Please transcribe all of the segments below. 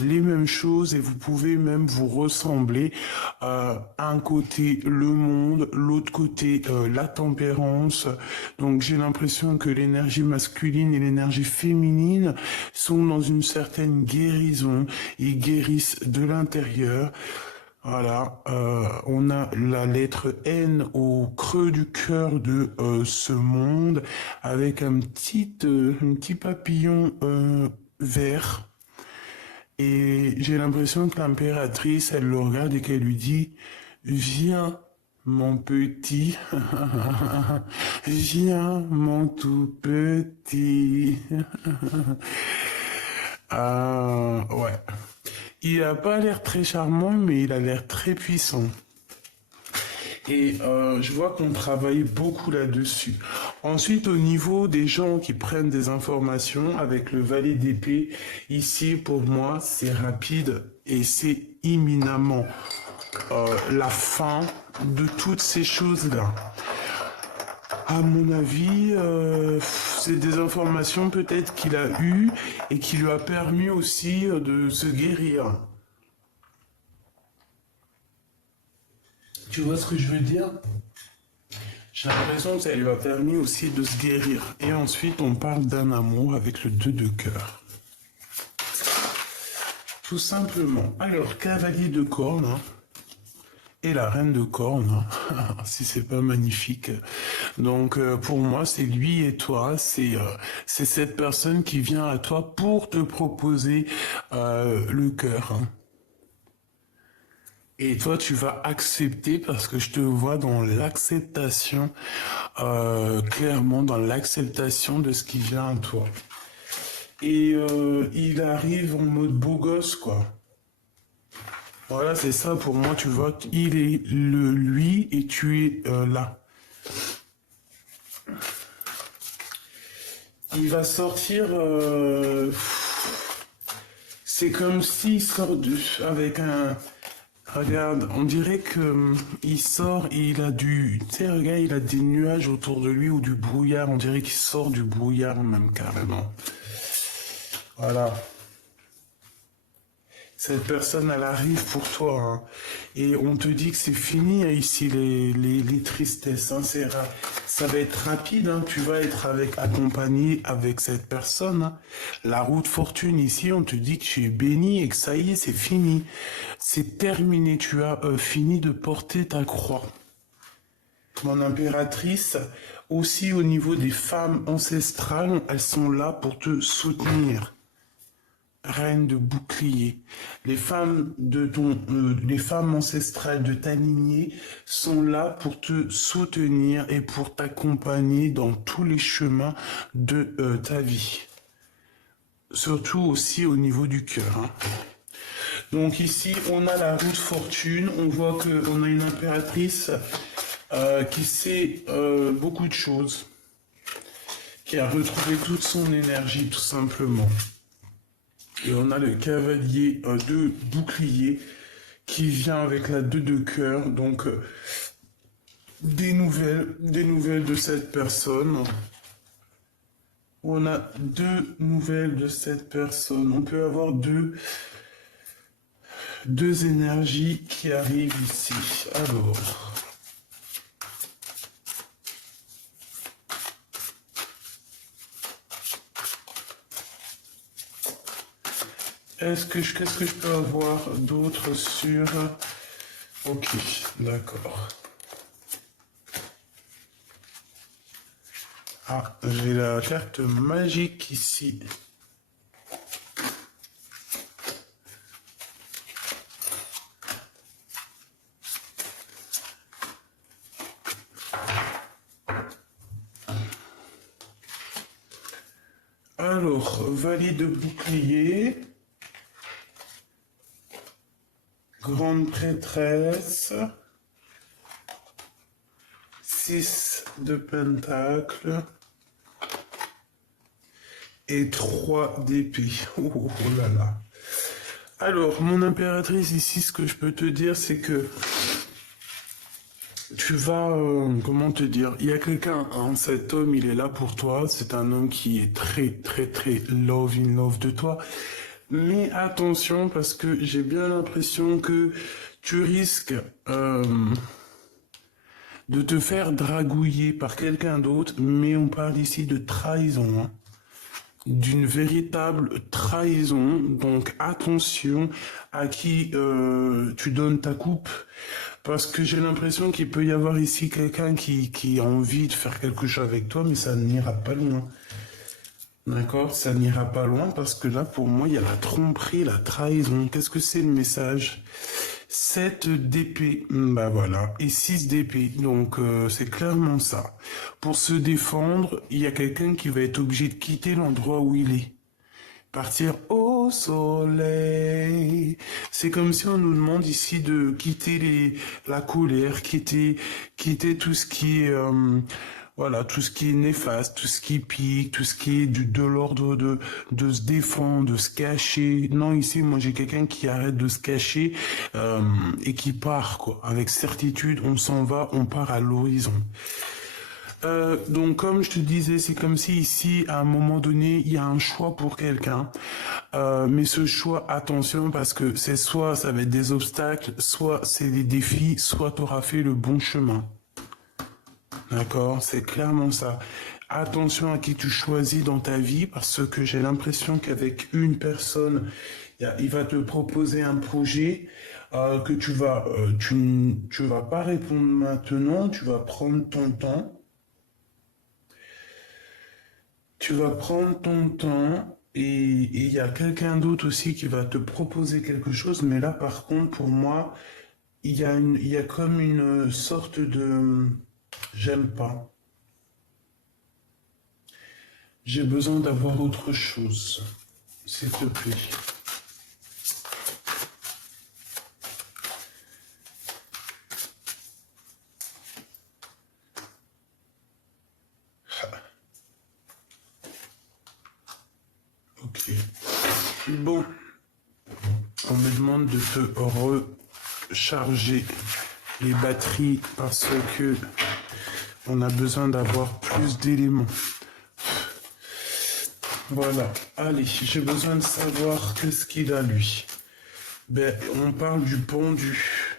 les mêmes choses et vous pouvez même vous ressembler. Un côté le monde, l'autre côté la tempérance. Donc j'ai l'impression que l'énergie masculine et l'énergie féminine sont dans une certaine guérison. Ils guérissent de l'intérieur. Voilà, on a la lettre N au creux du cœur de ce monde avec un petit papillon vert. Et j'ai l'impression que l'impératrice, elle le regarde et qu'elle lui dit, viens, mon petit, viens, mon tout petit. Ouais. Il a pas l'air très charmant, mais il a l'air très puissant. Et je vois qu'on travaille beaucoup là-dessus. Ensuite, au niveau des gens qui prennent des informations avec le valet d'épée, ici, pour moi, c'est rapide et c'est imminemment la fin de toutes ces choses-là. À mon avis, c'est des informations peut-être qu'il a eues et qui lui a permis aussi de se guérir. Tu vois ce que je veux dire? J'ai l'impression que ça lui a permis aussi de se guérir. Et ensuite, on parle d'un amour avec le 2 de cœur. Tout simplement. Alors, cavalier de cornes, hein, et la reine de cornes, hein, si c'est pas magnifique. Donc, pour moi, c'est lui et toi. C'est cette personne qui vient à toi pour te proposer le cœur. Hein. Et toi, tu vas accepter parce que je te vois dans l'acceptation, clairement dans l'acceptation de ce qui vient à toi. Et il arrive en mode beau gosse, quoi. Voilà, c'est ça pour moi, tu vois. Il est le lui et tu es là. Il va sortir... c'est comme s'il sort avec un... Regarde, on dirait que il sort et il a du... Tu sais, regarde, il a des nuages autour de lui ou du brouillard. On dirait qu'il sort du brouillard même carrément. Voilà. Cette personne, elle arrive pour toi. Hein. Et on te dit que c'est fini hein, ici, les tristesses. Hein, ça va être rapide. Hein, tu vas être accompagné avec cette personne. Hein. La route fortune ici, on te dit que tu es béni et que ça y est, c'est fini. C'est terminé. Tu as fini de porter ta croix. Mon impératrice, aussi au niveau des femmes ancestrales, elles sont là pour te soutenir. Reine de bouclier. Les femmes les femmes ancestrales de ta lignée sont là pour te soutenir et pour t'accompagner dans tous les chemins de ta vie. Surtout aussi au niveau du cœur. Hein. Donc ici, on a la route fortune. On voit qu'on a une impératrice qui sait beaucoup de choses, qui a retrouvé toute son énergie tout simplement. Et on a le cavalier de bouclier qui vient avec la 2 de cœur. Donc, des nouvelles de cette personne. On a 2 nouvelles de cette personne. On peut avoir deux énergies qui arrivent ici. Alors... Qu'est-ce que je peux avoir d'autre sur... Ok, d'accord. Ah, j'ai la carte magique ici. Alors, valet de bouclier... Grande prêtresse, 6 de pentacle et 3 d'épée. Oh là là. Alors, mon impératrice, ici, ce que je peux te dire, c'est que tu vas, comment te dire, il y a quelqu'un, hein, cet homme, il est là pour toi, c'est un homme qui est très, très, très love in love de toi. Mais attention parce que j'ai bien l'impression que tu risques de te faire dragouiller par quelqu'un d'autre, mais on parle ici de trahison, hein. D'une véritable trahison. Donc attention à qui tu donnes ta coupe, parce que j'ai l'impression qu'il peut y avoir ici quelqu'un qui a envie de faire quelque chose avec toi, mais ça n'ira pas loin. D'accord? Ça n'ira pas loin parce que là, pour moi, il y a la tromperie, la trahison. Qu'est-ce que c'est le message? 7 d'épée, bah voilà, et 6 d'épée, donc c'est clairement ça. Pour se défendre, il y a quelqu'un qui va être obligé de quitter l'endroit où il est. Partir au soleil. C'est comme si on nous demande ici de quitter la colère, quitter tout ce qui est, voilà, tout ce qui est néfaste, tout ce qui pique, tout ce qui est de l'ordre de se défendre, de se cacher. Non, ici, moi, j'ai quelqu'un qui arrête de se cacher, et qui part, quoi. Avec certitude, on s'en va, on part à l'horizon. Donc comme je te disais, c'est comme si ici, à un moment donné, il y a un choix pour quelqu'un. Mais ce choix, attention, parce que c'est soit ça va être des obstacles, soit c'est des défis, soit tu auras fait le bon chemin. D'accord? C'est clairement ça. Attention à qui tu choisis dans ta vie, parce que j'ai l'impression qu'avec une personne, il va te proposer un projet que tu vas pas répondre maintenant, tu vas prendre ton temps. Tu vas prendre ton temps et il y a quelqu'un d'autre aussi qui va te proposer quelque chose, mais là par contre pour moi, il y a comme une sorte de j'aime pas. J'ai besoin d'avoir autre chose, s'il te plaît. Ok. Bon, on me demande de te recharger les batteries parce que on a besoin d'avoir plus d'éléments. Voilà. Allez, j'ai besoin de savoir qu'est-ce qu'il a lui. Ben, on parle du pendu.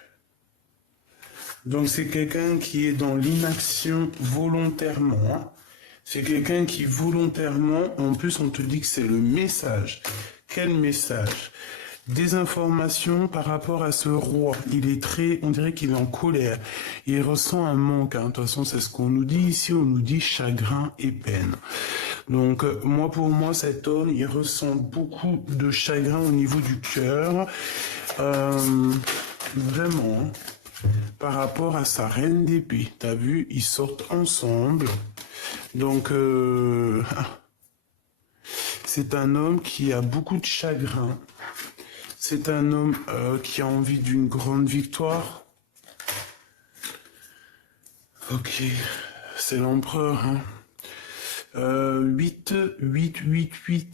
Donc c'est quelqu'un qui est dans l'inaction volontairement, hein. C'est quelqu'un qui volontairement, en plus on te dit que c'est le message. Quel message? Des informations par rapport à ce roi. Il est on dirait qu'il est en colère. Il ressent un manque, hein. De toute façon, c'est ce qu'on nous dit ici, on nous dit chagrin et peine. Donc, pour moi, cet homme, il ressent beaucoup de chagrin au niveau du cœur. Vraiment, hein. Par rapport à sa reine d'épée. T'as vu, ils sortent ensemble. Donc, c'est un homme qui a beaucoup de chagrin. C'est un homme qui a envie d'une grande victoire. Ok, c'est l'empereur, hein. 8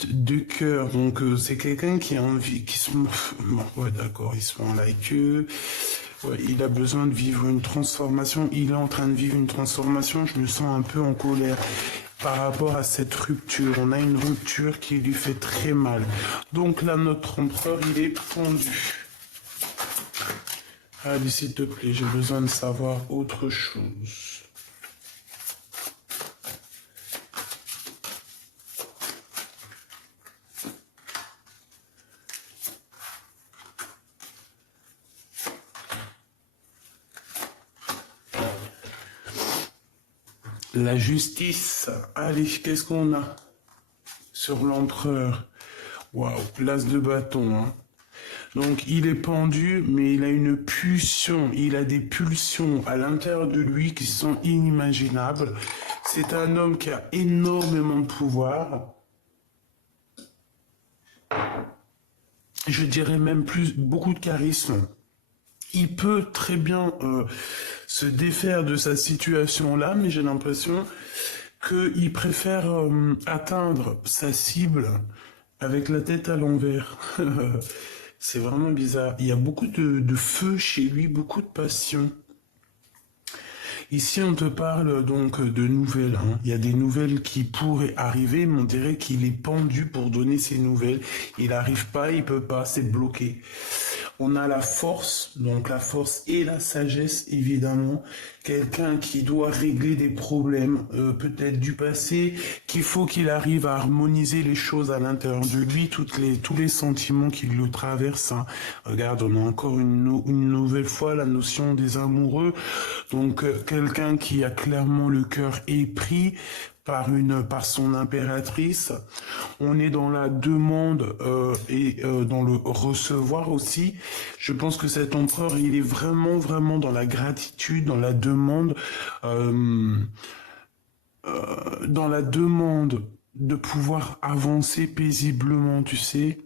de cœur. Donc, c'est quelqu'un qui a envie, qui se... Bon, ouais, d'accord, il se met en like eux. Ouais, il a besoin de vivre une transformation. Il est en train de vivre une transformation. Je me sens un peu en colère par rapport à cette rupture. On a une rupture qui lui fait très mal. Donc là, notre empereur, il est pendu. Allez, s'il te plaît, j'ai besoin de savoir autre chose. La justice. Allez, qu'est-ce qu'on a sur l'empereur? Waouh, l'as de bâton, hein. Donc il est pendu, mais il a une pulsion, il a des pulsions à l'intérieur de lui qui sont inimaginables. C'est un homme qui a énormément de pouvoir. Je dirais même beaucoup de charisme. Il peut très bien se défaire de sa situation-là, mais j'ai l'impression qu'il préfère atteindre sa cible avec la tête à l'envers. C'est vraiment bizarre. Il y a beaucoup de feu chez lui, beaucoup de passion. Ici, on te parle donc de nouvelles, hein. Il y a des nouvelles qui pourraient arriver, mais on dirait qu'il est pendu pour donner ces nouvelles. Il n'arrive pas, il peut pas, c'est bloqué. On a la force, donc la force et la sagesse, évidemment. Quelqu'un qui doit régler des problèmes, peut-être du passé, qu'il faut qu'il arrive à harmoniser les choses à l'intérieur de lui, tous les sentiments qui le traversent, hein. Regarde, on a encore une nouvelle fois la notion des amoureux. Donc, quelqu'un qui a clairement le cœur épris par son impératrice. On est dans la demande et dans le recevoir aussi. Je pense que cet empereur, il est vraiment, vraiment dans la gratitude, euh, dans la demande de pouvoir avancer paisiblement, tu sais.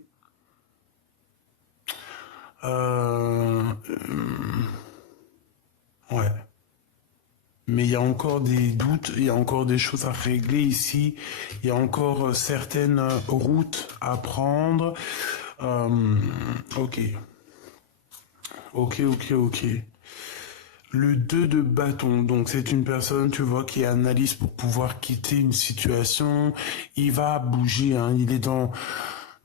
Ouais. Mais il y a encore des doutes, il y a encore des choses à régler ici, il y a encore certaines routes à prendre. Euh, ok, ok. Le 2 de bâton, donc c'est une personne, tu vois, qui analyse pour pouvoir quitter une situation. Il va bouger, hein, il est dans...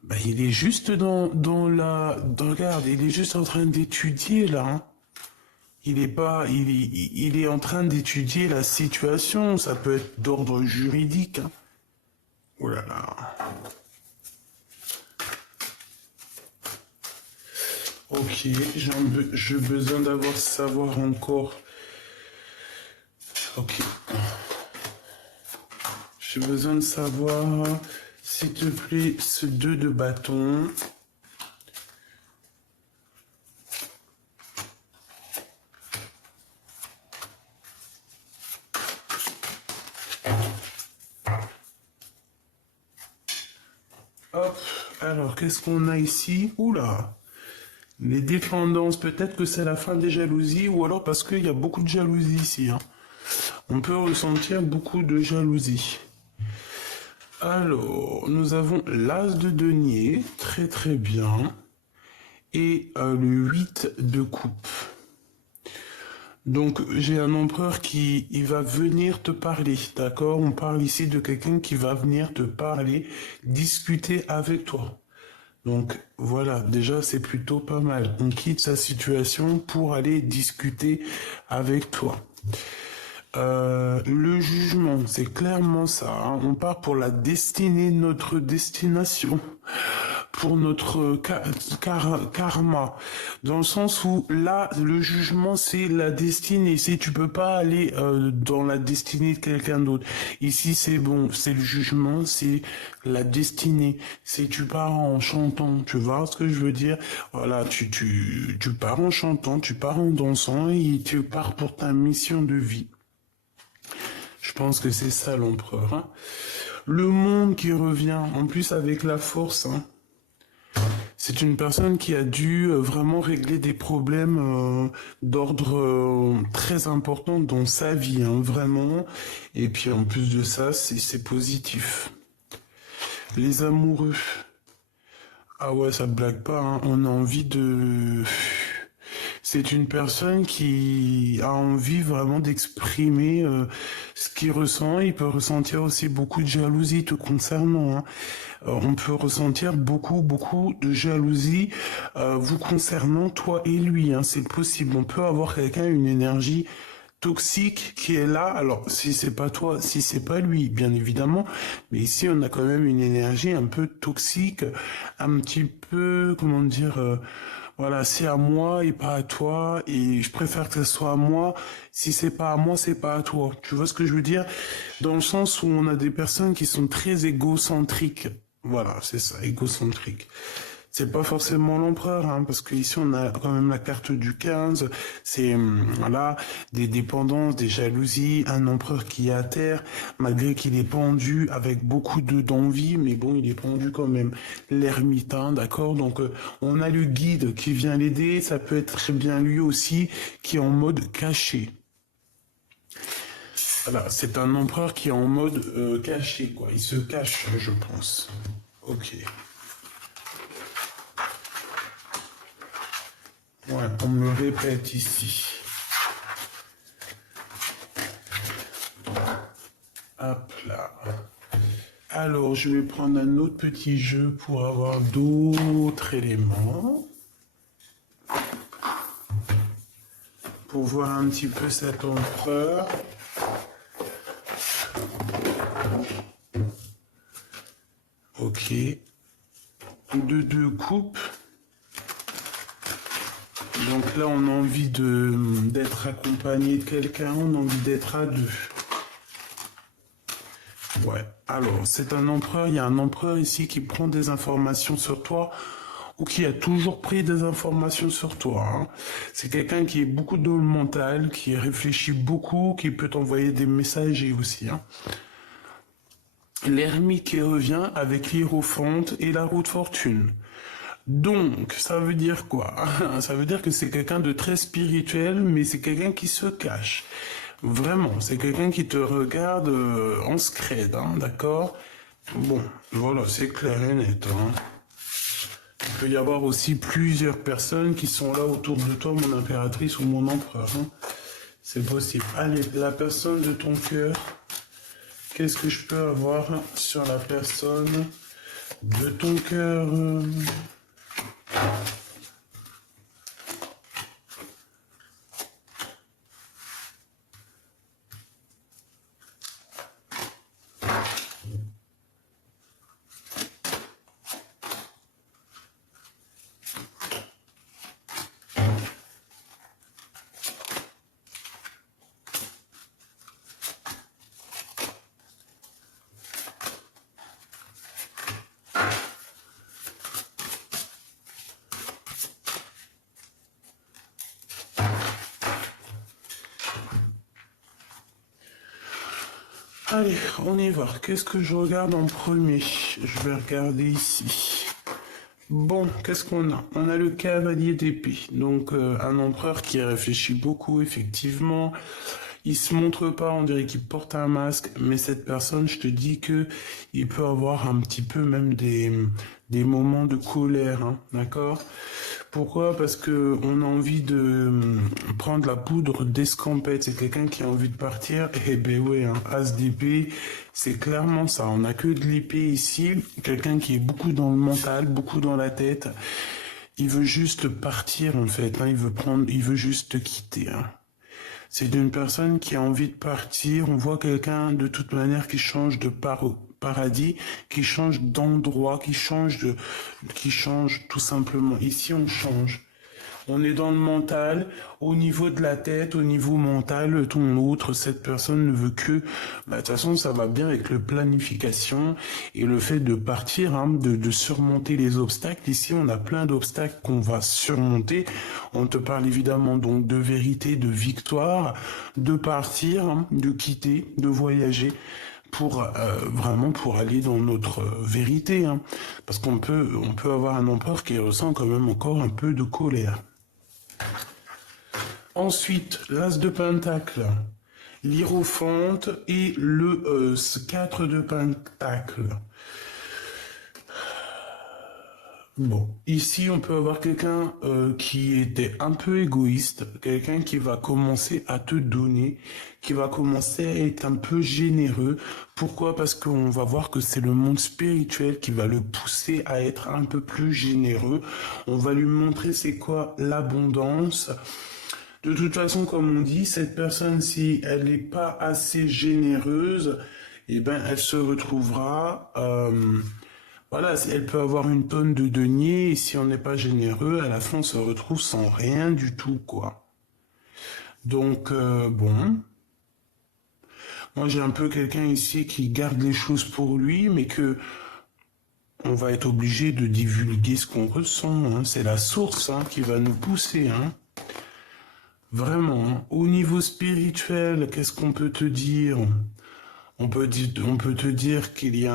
Ben, il est juste regarde, il est juste en train d'étudier là, hein. Il est pas, il est en train d'étudier la situation. Ça peut être d'ordre juridique, hein. Oh là là. Ok, j'ai besoin savoir encore. Ok. J'ai besoin de savoir, s'il te plaît, ce 2 de bâton. Hop, alors qu'est-ce qu'on a ici? Oula, les dépendances, peut-être que c'est la fin des jalousies, ou alors parce qu'il y a beaucoup de jalousie ici, hein. On peut ressentir beaucoup de jalousie. Alors, nous avons l'as de denier, très très bien, et le 8 de coupe. Donc, j'ai un empereur il va venir te parler, d'accord? On parle ici de quelqu'un qui va venir te parler, discuter avec toi. Donc, voilà, déjà, c'est plutôt pas mal. On quitte sa situation pour aller discuter avec toi. Le jugement, c'est clairement ça, hein. On part pour la destinée, notre destination, pour notre karma, dans le sens où là, le jugement, c'est la destinée. C'est tu peux pas aller dans la destinée de quelqu'un d'autre. Ici, c'est bon, c'est le jugement, c'est la destinée. C'est tu pars en chantant, tu vois ce que je veux dire? Voilà, tu pars en chantant, tu pars en dansant et tu pars pour ta mission de vie. Je pense que c'est ça l'empereur, hein. Le monde qui revient, en plus avec la force, hein. C'est une personne qui a dû vraiment régler des problèmes d'ordre très important dans sa vie, hein, vraiment. Et puis en plus de ça, c'est positif. Les amoureux. Ah ouais, ça blague pas, hein. On a envie de... C'est une personne qui a envie vraiment d'exprimer ce qu'il ressent. Il peut ressentir aussi beaucoup de jalousie te concernant, hein. On peut ressentir beaucoup de jalousie vous concernant, toi et lui, hein. C'est possible. On peut avoir quelqu'un, une énergie toxique qui est là. Alors, si c'est pas toi, si c'est pas lui, bien évidemment. Mais ici, on a quand même une énergie un peu toxique, un petit peu, comment dire... voilà, c'est à moi et pas à toi, et je préfère que ce soit à moi. Si c'est pas à moi, c'est pas à toi. Tu vois ce que je veux dire? Dans le sens où on a des personnes qui sont très égocentriques. Voilà, c'est ça, égocentrique. C'est pas forcément l'empereur, hein, parce qu'ici on a quand même la carte du 15, c'est voilà, des dépendances, des jalousies, un empereur qui est à terre, malgré qu'il est pendu avec beaucoup d'envie, mais bon, il est pendu quand même. L'ermitain, d'accord? Donc on a le guide qui vient l'aider, ça peut être très bien lui aussi, qui est en mode caché. Voilà, c'est un empereur qui est en mode caché, quoi. Il se cache, je pense. Ok. Ouais, on me le répète ici. Hop là. Alors, je vais prendre un autre petit jeu pour avoir d'autres éléments. Pour voir un petit peu cet empereur. Ok. Deux coupes. Donc là, on a envie d'être accompagné de quelqu'un, on a envie d'être à deux. Ouais, alors, c'est un empereur, il y a un empereur ici qui prend des informations sur toi ou qui a toujours pris des informations sur toi. Hein. C'est quelqu'un qui est beaucoup dans le mental, qui réfléchit beaucoup, qui peut t'envoyer des messages aussi. Hein. L'ermite qui revient avec l'hiérophante et la roue de fortune. Donc, ça veut dire quoi? Ça veut dire que c'est quelqu'un de très spirituel, mais c'est quelqu'un qui se cache. Vraiment, c'est quelqu'un qui te regarde en scred, hein, d'accord? Bon, voilà, c'est clair et net. Hein. Il peut y avoir aussi plusieurs personnes qui sont là autour de toi, mon impératrice ou mon empereur. Hein. C'est possible. Allez, la personne de ton cœur. Qu'est-ce que je peux avoir sur la personne de ton cœur? Allez, on y va. Qu'est-ce que je regarde en premier? Je vais regarder ici. Bon, qu'est-ce qu'on a? On a le cavalier d'épée. Donc, un empereur qui réfléchit beaucoup, effectivement. Il se montre pas, on dirait qu'il porte un masque. Mais cette personne, je te dis que il peut avoir un petit peu même des moments de colère, hein, d'accord? Pourquoi? Parce que on a envie de prendre la poudre d'escampette. C'est quelqu'un qui a envie de partir. Eh ben ouais, hein, as d'épée, c'est clairement ça. On n'a que de l'épée ici. Quelqu'un qui est beaucoup dans le mental, beaucoup dans la tête. Il veut juste partir en fait. Hein. Il veut juste te quitter. Hein. C'est d'une personne qui a envie de partir. On voit quelqu'un de toute manière qui change de paradis, qui change d'endroit, qui change tout simplement. Ici, on change. On est dans le mental, au niveau de la tête, au niveau mental, ton autre, cette personne ne veut que, de toute façon, ça va bien avec le planification et le fait de partir, hein, de surmonter les obstacles. Ici, on a plein d'obstacles qu'on va surmonter. On te parle évidemment donc de vérité, de victoire, de partir, hein, de quitter, de voyager pour vraiment pour aller dans notre vérité, hein. Parce qu'on peut avoir un empereur qui ressent quand même encore un peu de colère. Ensuite, l'as de pentacle, l'hiérophante et le 4 de pentacle. Bon, ici on peut avoir quelqu'un qui était un peu égoïste, quelqu'un qui va commencer à te donner, qui va commencer à être un peu généreux. Pourquoi? Parce qu'on va voir que c'est le monde spirituel qui va le pousser à être un peu plus généreux. On va lui montrer c'est quoi l'abondance. De toute façon, comme on dit, cette personne, si elle n'est pas assez généreuse, eh ben, elle se retrouvera... voilà, elle peut avoir une tonne de deniers et si on n'est pas généreux, à la fin on se retrouve sans rien du tout, quoi. Donc, bon. Moi j'ai un peu quelqu'un ici qui garde les choses pour lui, mais que on va être obligé de divulguer ce qu'on ressent. Hein. C'est la source hein, qui va nous pousser. Hein. Vraiment. Hein. Au niveau spirituel, qu'est-ce qu'on peut te dire? On peut te dire qu'il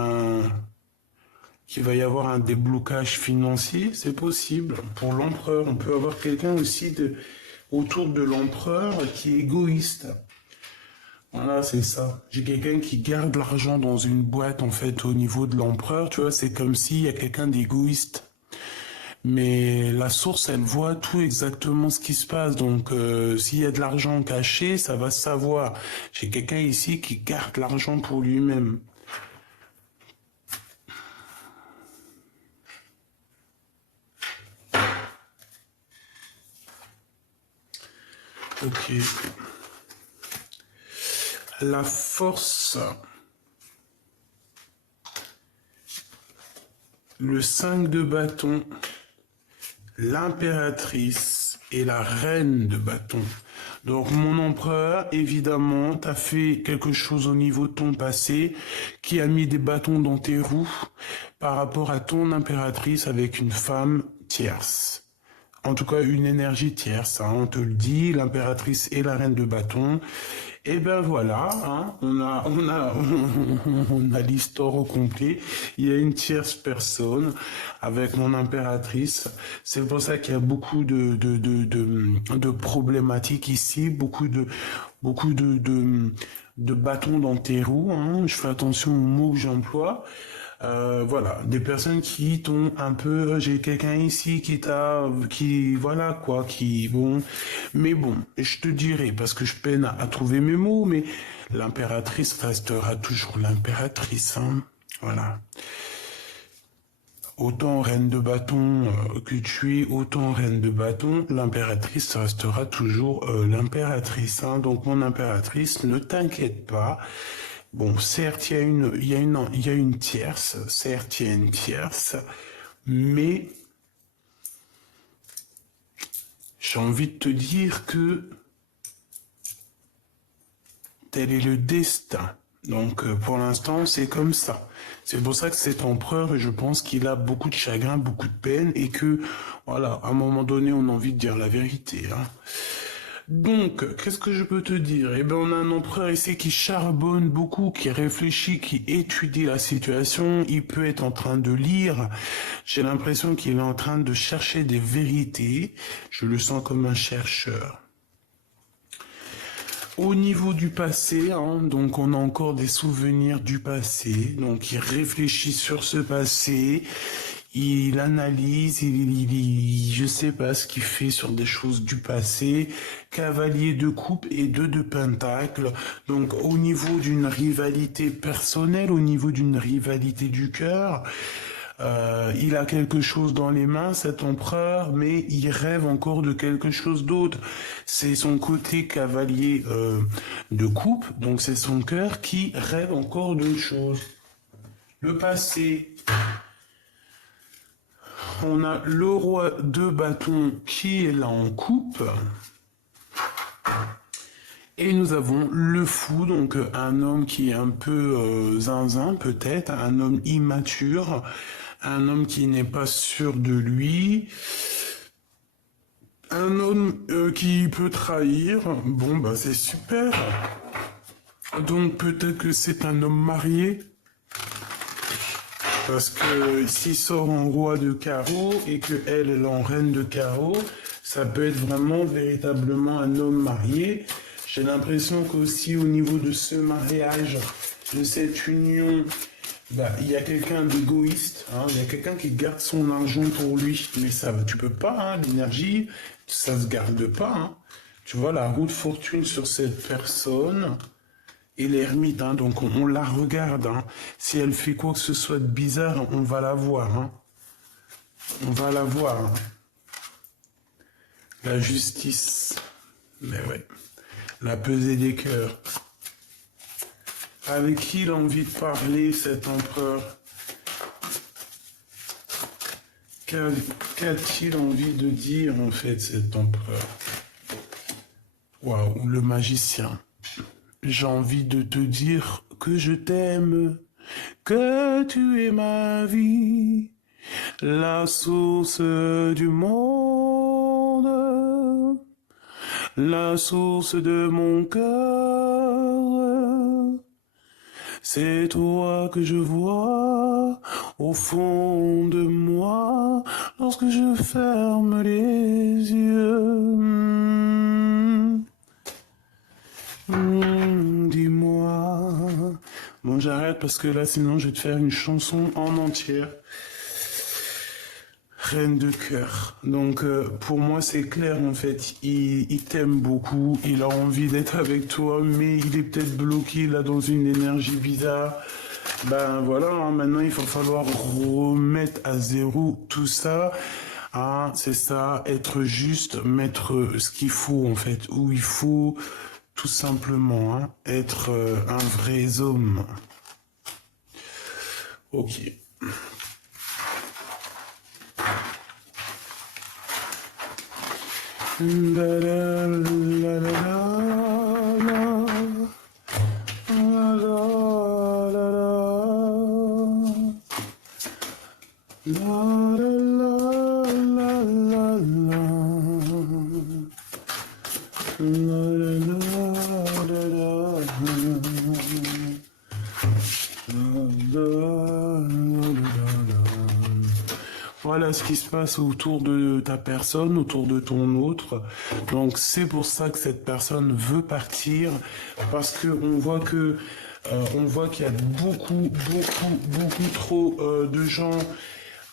va y avoir un déblocage financier, c'est possible. Pour l'empereur, on peut avoir quelqu'un aussi autour de l'empereur qui est égoïste. Voilà, c'est ça. J'ai quelqu'un qui garde l'argent dans une boîte, en fait, au niveau de l'empereur. Tu vois, c'est comme s'il y a quelqu'un d'égoïste. Mais la source, elle voit tout exactement ce qui se passe. Donc, s'il y a de l'argent caché, ça va se savoir. J'ai quelqu'un ici qui garde l'argent pour lui-même. Ok. La force. Le 5 de bâton. L'impératrice et la reine de bâton. Donc mon empereur, évidemment, t'as fait quelque chose au niveau de ton passé qui a mis des bâtons dans tes roues par rapport à ton impératrice avec une femme tierce. En tout cas, une énergie tierce, hein, on te le dit, l'impératrice et la reine de bâton. Et ben voilà, hein, on a l'histoire au complet. Il y a une tierce personne avec mon impératrice. C'est pour ça qu'il y a beaucoup de problématiques ici, beaucoup de bâtons dans tes roues. Hein. Je fais attention aux mots que j'emploie. Voilà, des personnes qui t'ont un peu, j'ai quelqu'un ici voilà quoi, bon, mais bon, je te dirai parce que je peine à trouver mes mots, mais l'impératrice restera toujours l'impératrice, hein, voilà. Autant reine de bâton que tu es, autant reine de bâton, l'impératrice restera toujours l'impératrice, hein. Donc mon impératrice, ne t'inquiète pas. Bon, certes, il y a une tierce, certes, il y a une tierce, mais j'ai envie de te dire que tel est le destin. Donc, pour l'instant, c'est comme ça. C'est pour ça que cet empereur, je pense qu'il a beaucoup de chagrin, beaucoup de peine, et que, voilà, à un moment donné, on a envie de dire la vérité, hein. Donc, qu'est-ce que je peux te dire? Eh ben, on a un empereur ici qui charbonne beaucoup, qui réfléchit, qui étudie la situation. Il peut être en train de lire. J'ai l'impression qu'il est en train de chercher des vérités. Je le sens comme un chercheur. Au niveau du passé, hein, donc on a encore des souvenirs du passé. Donc, il réfléchit sur ce passé. Il analyse, je sais pas ce qu'il fait sur des choses du passé. Cavalier de coupe et 2 de pentacle. Donc au niveau d'une rivalité personnelle, au niveau d'une rivalité du cœur, il a quelque chose dans les mains, cet empereur, mais il rêve encore de quelque chose d'autre. C'est son côté cavalier de coupe, donc c'est son cœur qui rêve encore d'autre chose. Le passé. On a le roi de bâton qui est là en coupe. Et nous avons le fou, donc un homme qui est un peu zinzin peut-être, un homme immature, un homme qui n'est pas sûr de lui, un homme qui peut trahir. Bon, bah c'est super. Donc peut-être que c'est un homme marié. Parce que s'il sort en roi de carreau et qu'elle est en reine de carreau, ça peut être vraiment véritablement un homme marié. J'ai l'impression qu'aussi au niveau de ce mariage, de cette union, bah, il y a quelqu'un d'égoïste, hein, il y a quelqu'un qui garde son argent pour lui. Mais ça, tu peux pas, hein, l'énergie, ça se garde pas. Hein. Tu vois la roue de fortune sur cette personne. Et l'ermite, hein, donc on la regarde. Hein. Si elle fait quoi que ce soit de bizarre, on va la voir. Hein. On va la voir. Hein. La justice. Mais ouais. La pesée des cœurs. Avec qui il a envie de parler, cet empereur? Qu'a-t-il envie de dire, en fait, cet empereur? Waouh, le magicien. J'ai envie de te dire que je t'aime, que tu es ma vie, la source du monde, la source de mon cœur. C'est toi que je vois au fond de moi lorsque je ferme les yeux. Dis-moi. Bon, j'arrête parce que là, sinon, je vais te faire une chanson en entière. Reine de cœur. Donc pour moi c'est clair en fait, il t'aime beaucoup, il a envie d'être avec toi, mais il est peut-être bloqué là dans une énergie bizarre. Ben voilà, hein, maintenant il va falloir remettre à zéro tout ça. Ah, c'est ça, être juste, mettre ce qu'il faut en fait, où il faut tout simplement hein, être un vrai homme. Ok. La la la la la la la la Voilà ce qui se passe autour de ta personne, autour de ton autre. Donc c'est pour ça que cette personne veut partir, parce que on voit qu'il y a beaucoup trop de gens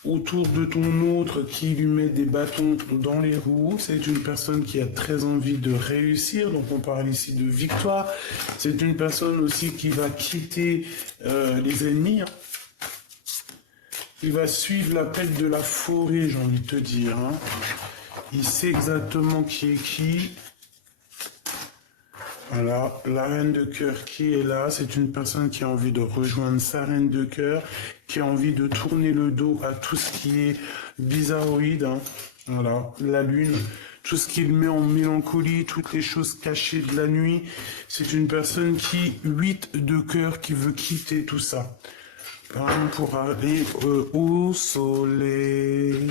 autour de ton autre qui lui met des bâtons dans les roues. C'est une personne qui a très envie de réussir, donc on parle ici de victoire. C'est une personne aussi qui va quitter les ennemis. Hein. Il va suivre l'appel de la forêt, j'ai envie de te dire. Hein. Il sait exactement qui est qui. Voilà, la reine de cœur qui est là, c'est une personne qui a envie de rejoindre sa reine de cœur, qui a envie de tourner le dos à tout ce qui est bizarroïde. Hein. Voilà, la lune, tout ce qu'il met en mélancolie, toutes les choses cachées de la nuit. C'est une personne qui, 8 de cœur, qui veut quitter tout ça. Pour aller au soleil.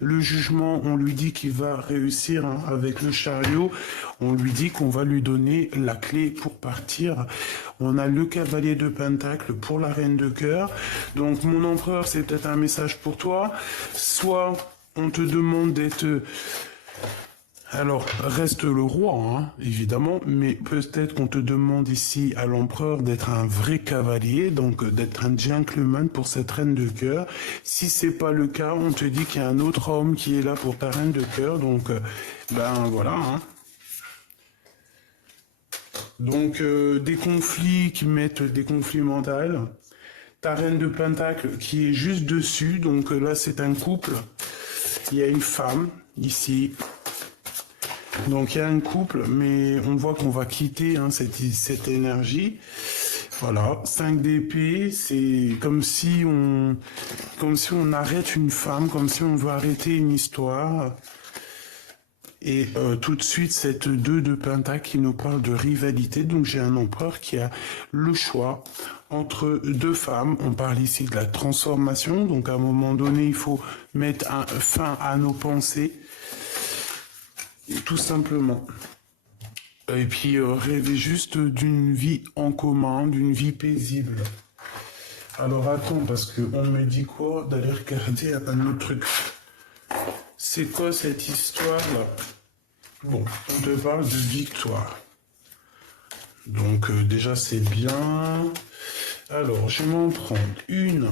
Le jugement, on lui dit qu'il va réussir hein, avec le chariot. On lui dit qu'on va lui donner la clé pour partir. On a le cavalier de pentacle pour la reine de cœur. Donc mon empereur, c'est peut-être un message pour toi. Soit on te demande d'être... Alors, reste le roi, hein, évidemment, mais peut-être qu'on te demande ici à l'empereur d'être un vrai cavalier, donc d'être un gentleman pour cette reine de cœur. Si c'est pas le cas, on te dit qu'il y a un autre homme qui est là pour ta reine de cœur, donc ben voilà. Hein. Donc des conflits qui mettent des conflits mentaux. Ta reine de pentacle qui est juste dessus, donc là c'est un couple. Il y a une femme ici. Donc il y a un couple, mais on voit qu'on va quitter hein, cette énergie. Voilà, 5 d'épée, c'est comme si on arrête une femme, comme si on veut arrêter une histoire. Et tout de suite, cette 2 de pentacle qui nous parle de rivalité. Donc j'ai un empereur qui a le choix entre deux femmes. On parle ici de la transformation. Donc à un moment donné, il faut mettre fin à nos pensées. Tout simplement. Et puis rêver juste d'une vie en commun, d'une vie paisible. Alors attends, parce qu'on me dit quoi d'aller regarder un autre truc. C'est quoi cette histoire-là? Bon, on te parle de victoire. Donc déjà c'est bien. Alors je vais m'en prendre une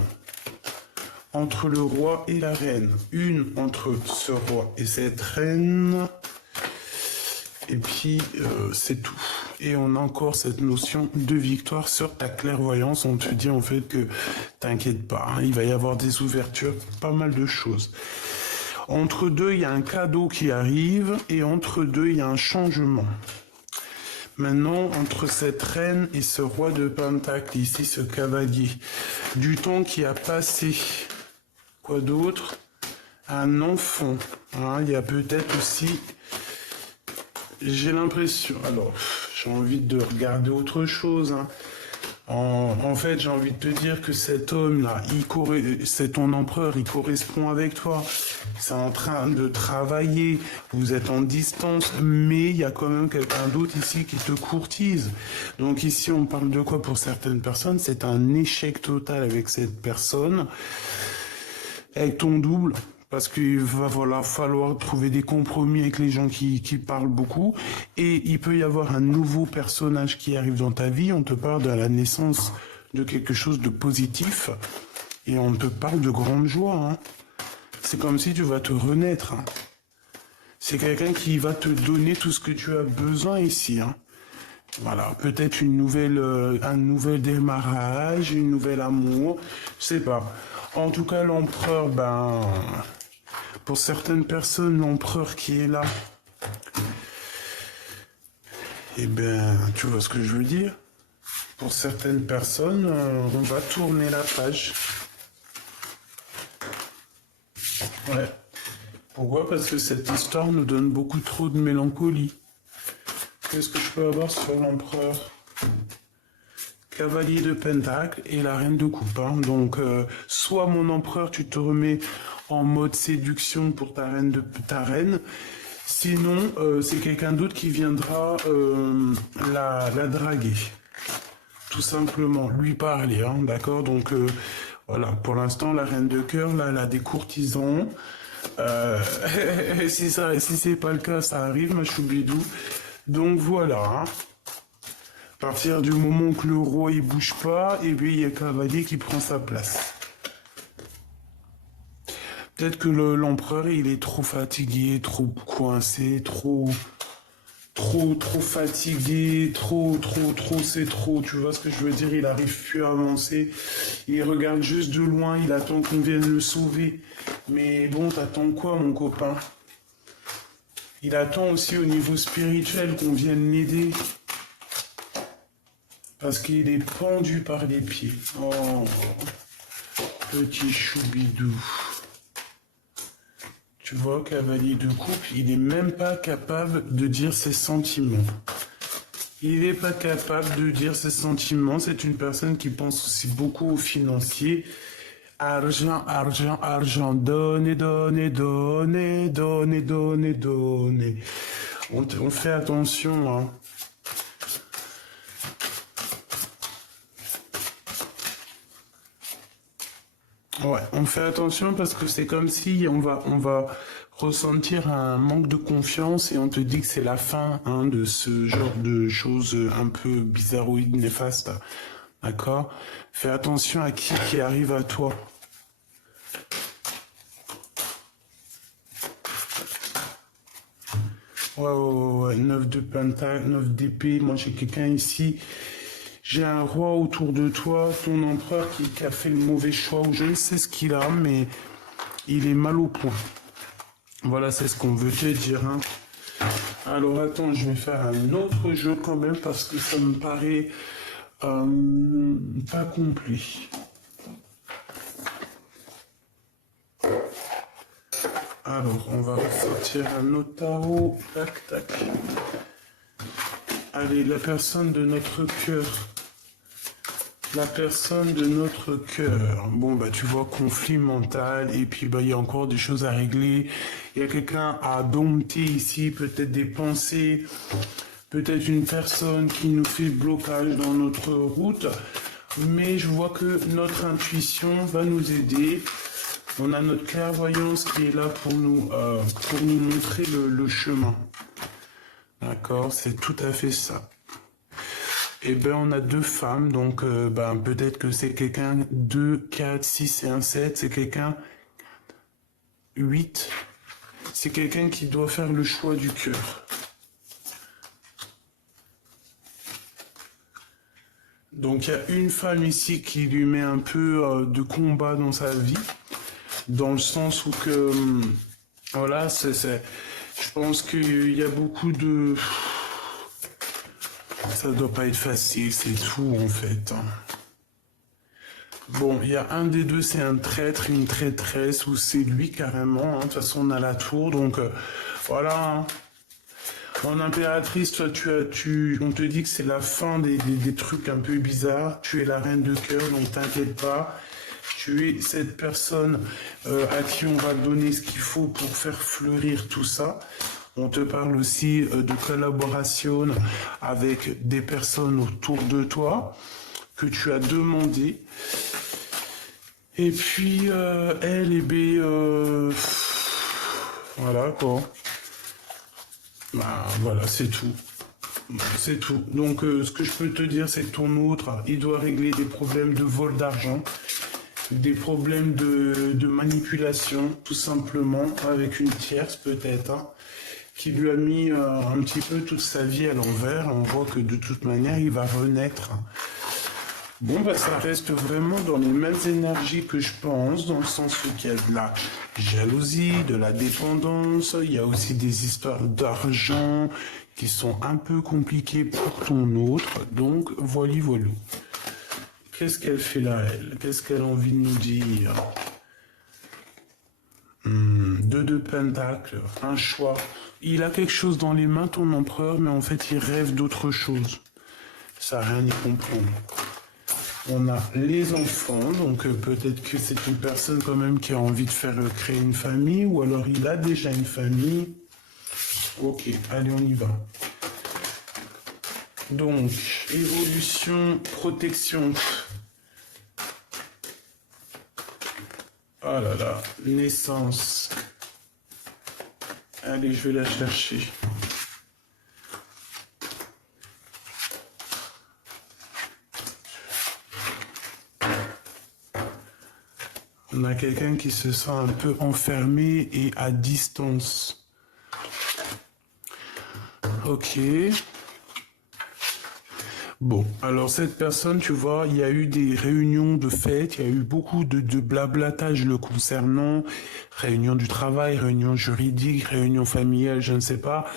entre le roi et la reine. Une entre ce roi et cette reine. Et puis, c'est tout. Et on a encore cette notion de victoire sur ta clairvoyance. On te dit en fait que t'inquiète pas, hein, il va y avoir des ouvertures, pas mal de choses. Entre deux, il y a un cadeau qui arrive et entre deux, il y a un changement. Maintenant, entre cette reine et ce roi de pentacle, ici, ce cavalier, du temps qui a passé, quoi d'autre? Un enfant. Hein, il y a peut-être aussi... J'ai l'impression, alors j'ai envie de regarder autre chose. Hein. En fait, j'ai envie de te dire que cet homme-là, c'est ton empereur, il correspond avec toi. C'est en train de travailler, vous êtes en distance, mais il y a quand même quelqu'un d'autre ici qui te courtise. Donc ici, on parle de quoi pour certaines personnes? C'est un échec total avec cette personne, avec ton double. Parce qu'il va falloir trouver des compromis avec les gens qui parlent beaucoup. Et il peut y avoir un nouveau personnage qui arrive dans ta vie. On te parle de la naissance de quelque chose de positif. Et on te parle de grande joie. Hein. c'est comme si tu vas te renaître. Hein. C'est quelqu'un qui va te donner tout ce que tu as besoin ici. Hein. Voilà, peut-être un nouvel démarrage, une nouvelle amour, je sais pas. En tout cas, l'empereur, pour certaines personnes, l'empereur qui est là, eh ben, tu vois ce que je veux dire? Pour certaines personnes, on va tourner la page. Ouais. Pourquoi? Parce que cette histoire nous donne beaucoup trop de mélancolie. Qu'est-ce que je peux avoir sur l'empereur? Cavalier de Pentacle et la reine de coupe. Hein. Donc, soit mon empereur, tu te remets en mode séduction pour ta reine. Sinon, c'est quelqu'un d'autre qui viendra la draguer. Tout simplement, lui parler. Hein, d'accord? Donc, voilà. Pour l'instant, la reine de cœur, là, elle a des courtisans. Si c'est pas le cas, ça arrive, ma choubidou. Donc voilà. Hein. À partir du moment que le roi il bouge pas, et puis il y a cavalier qui prend sa place. Peut-être que l'empereur il est trop fatigué, trop coincé, trop fatigué, trop, c'est trop. Tu vois ce que je veux dire? Il arrive plus à avancer. Il regarde juste de loin, il attend qu'on vienne le sauver. Mais bon, t'attends quoi, mon copain? Il attend aussi au niveau spirituel qu'on vienne l'aider. Parce qu'il est pendu par les pieds. Oh, petit choubidou. Tu vois, cavalier de coupe, il n'est même pas capable de dire ses sentiments. Il n'est pas capable de dire ses sentiments. C'est une personne qui pense aussi beaucoup aux financiers. Argent, argent, argent, donnez, donnez, donnez, donnez, donnez, donnez. On fait attention, hein. Ouais, on fait attention parce que c'est comme si on va ressentir un manque de confiance et on te dit que c'est la fin de ce genre de choses un peu bizarroïdes, néfastes. D'accord? Fais attention à qui arrive à toi. Ouais, 9 de pentacle, 9 d'épée. Moi, j'ai quelqu'un ici. J'ai un roi autour de toi, ton empereur qui a fait le mauvais choix, ou je ne sais ce qu'il a, mais il est mal au point. Voilà, c'est ce qu'on veut te dire. Hein. Alors attends, je vais faire un autre jeu quand même, parce que ça me paraît pas complet. Alors, on va ressortir un autre tarot. Tac, tac. Allez, la personne de notre cœur. La personne de notre cœur. Bon, tu vois, conflit mental. Et puis, il y a encore des choses à régler. Il y a quelqu'un à dompter ici. Peut-être des pensées. Peut-être une personne qui nous fait blocage dans notre route. Mais je vois que notre intuition va nous aider. On a notre clairvoyance qui est là pour nous montrer le chemin. D'accord, c'est tout à fait ça. Et on a deux femmes, donc peut-être que c'est quelqu'un 2, 4, 6 et un 7, c'est quelqu'un 8. C'est quelqu'un qui doit faire le choix du cœur. Donc il y a une femme ici qui lui met un peu de combat dans sa vie, dans le sens où que, voilà, je pense qu'il y a beaucoup de... Ça doit pas être facile, c'est tout en fait. Bon, il y a un des deux, c'est un traître, une traîtresse, ou c'est lui carrément. De toute façon, on a la tour, donc voilà. En impératrice, toi, on te dit que c'est la fin des trucs un peu bizarres. Tu es la reine de cœur, donc t'inquiète pas. Tu es cette personne à qui on va donner ce qu'il faut pour faire fleurir tout ça. On te parle aussi de collaboration avec des personnes autour de toi que tu as demandé. Et puis, elle, voilà quoi. Voilà, c'est tout. C'est tout. Donc, ce que je peux te dire, c'est que ton autre, il doit régler des problèmes de vol d'argent. des problèmes de manipulation, tout simplement, avec une tierce peut-être, hein, qui lui a mis un petit peu toute sa vie à l'envers. On voit que de toute manière, il va renaître. Bon, bah, ça reste vraiment dans les mêmes énergies que je pense, dans le sens qu'il y a de la jalousie, de la dépendance, il y a aussi des histoires d'argent qui sont un peu compliquées pour ton autre, donc voilà, voilà. Qu'est-ce qu'elle fait là, elle? Qu'est-ce qu'elle a envie de nous dire? Deux de pentacles, un choix. Il a quelque chose dans les mains, ton empereur, mais en fait, il rêve d'autre chose. Ça n'a rien à comprendre. On a les enfants, donc peut-être que c'est une personne quand même qui a envie de faire créer une famille, ou alors il a déjà une famille. Ok, allez, on y va. Donc, évolution, protection. Oh là là, naissance. Allez, je vais la chercher. On a quelqu'un qui se sent un peu enfermé et à distance. Ok. Bon, alors cette personne, tu vois, il y a eu des réunions de fête, il y a eu beaucoup de blablatage le concernant, réunion du travail, réunion juridique, réunion familiale, je ne sais pas.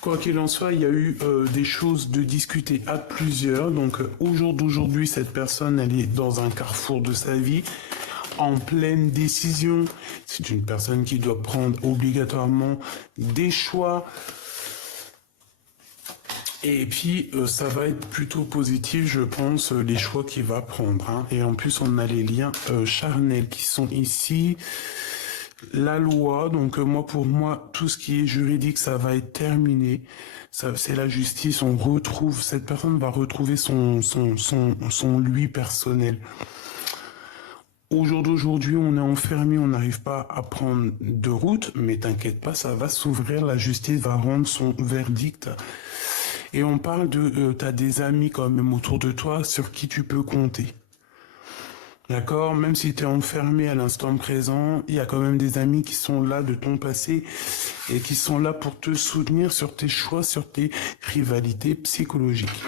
Quoi qu'il en soit, il y a eu des choses de discuter à plusieurs. Donc au jour d'aujourd'hui, cette personne, elle est dans un carrefour de sa vie, en pleine décision. C'est une personne qui doit prendre obligatoirement des choix. Et puis, ça va être plutôt positif, je pense, les choix qu'il va prendre. Hein. Et en plus, on a les liens charnels qui sont ici. La loi, donc moi, pour moi, tout ce qui est juridique, ça va être terminé. Ça, c'est la justice, on retrouve, cette personne va retrouver son lui personnel. Au jour d'aujourd'hui, on est enfermé, on n'arrive pas à prendre de route, mais t'inquiète pas, ça va s'ouvrir, la justice va rendre son verdict. Et on parle de, t'as des amis quand même autour de toi sur qui tu peux compter. D'accord? Même si tu es enfermé à l'instant présent, il y a quand même des amis qui sont là de ton passé et qui sont là pour te soutenir sur tes choix, sur tes rivalités psychologiques.